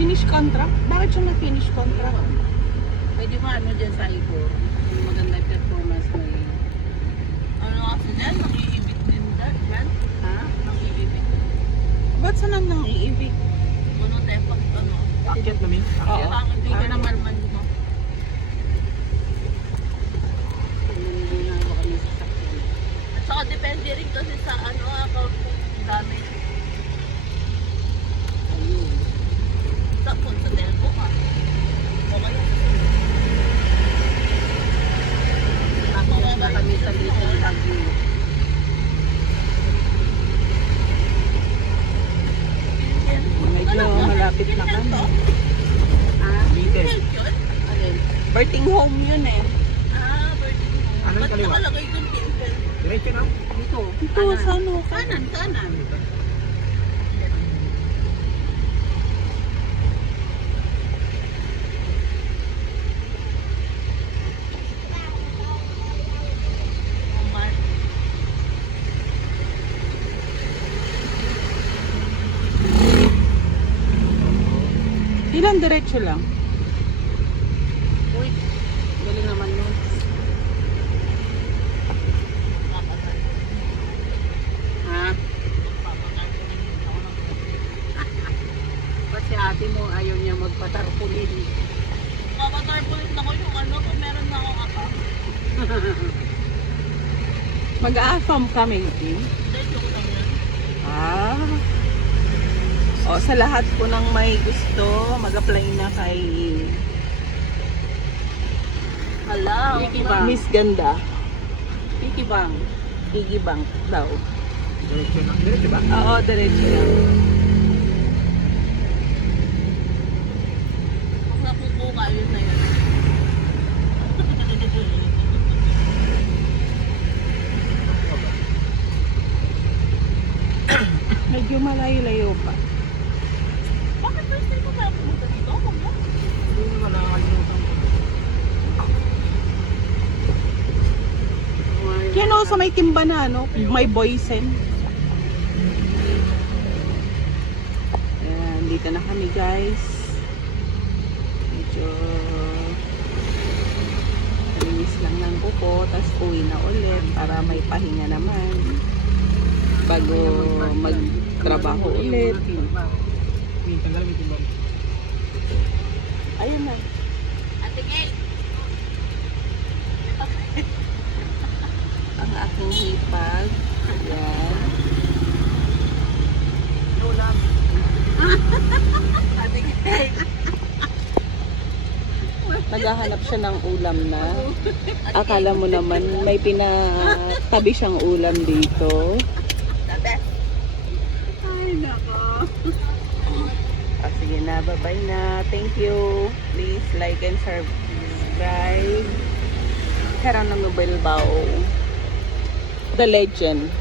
Finish contract? Bakit siya na-finish contract? Pwede mo ano dyan sa Igor. Yung maganda yung performance mo eh. Ano kasi dyan? Nang-iibig din dyan? Ha? Nang-iibig. Ba't saan nang iibig? Ano tayo pag ano? Akit namin. Oo. Parang hindi ka naman man mo. Nandun na kami sa sakyan. At saka depende rin kasi sa ano account mo dami. Ayun. Tapos sa telco ka. Okay. Nakuha na kami sa Little Baguio. Medyo malapit na kami. Ah, Little. yun? Alin? Birthing home yun eh. Ah, birthday mo. Anong Ba't kaliwa? nakalagay doon Tinkel? Diretso na. Dito. Ito, sa ano? Kanan, kanan. Ilan diretso lang? Uy, galing naman yun. Ha? Ba't si ate mo ayaw niya magpatarpulin? Papatarpulin ako yung ano kung meron na akong account. Mag-a-affirm kami, Kim. Hindi, joke lang yun. Ah. O, sa lahat po ng may gusto, mag-apply na kay Hala, Kiki Bang. Miss Ganda. Kiki Bang. Kiki Bank daw. Diretso na. Diretso ba? Oo, diretso lang. Kung napupuka, yun na yun. Medyo malayo-layo pa. Bakit first time ko kaya pumunta dito? Ako mo? Hindi naman nakakalimutan ko. Yan o, sa may timba na, no? May boysen. Ayan, dito na kami, guys. Medyo nalinis lang ng kuko, tapos uwi na ulit para may pahinga naman. Bago magtrabaho ulit. Tanggal mo timbang. Ayan na. Ate Kate. Ang aking hipag. Ayan. Lolam. Ate Kate. Naghahanap siya ng ulam na. Akala mo naman may pinatabi siyang ulam dito. Ate. Ay, nako. Sige na, bye-bye na. Thank you. Please like and subscribe. Herang ng Bilbao. The legend.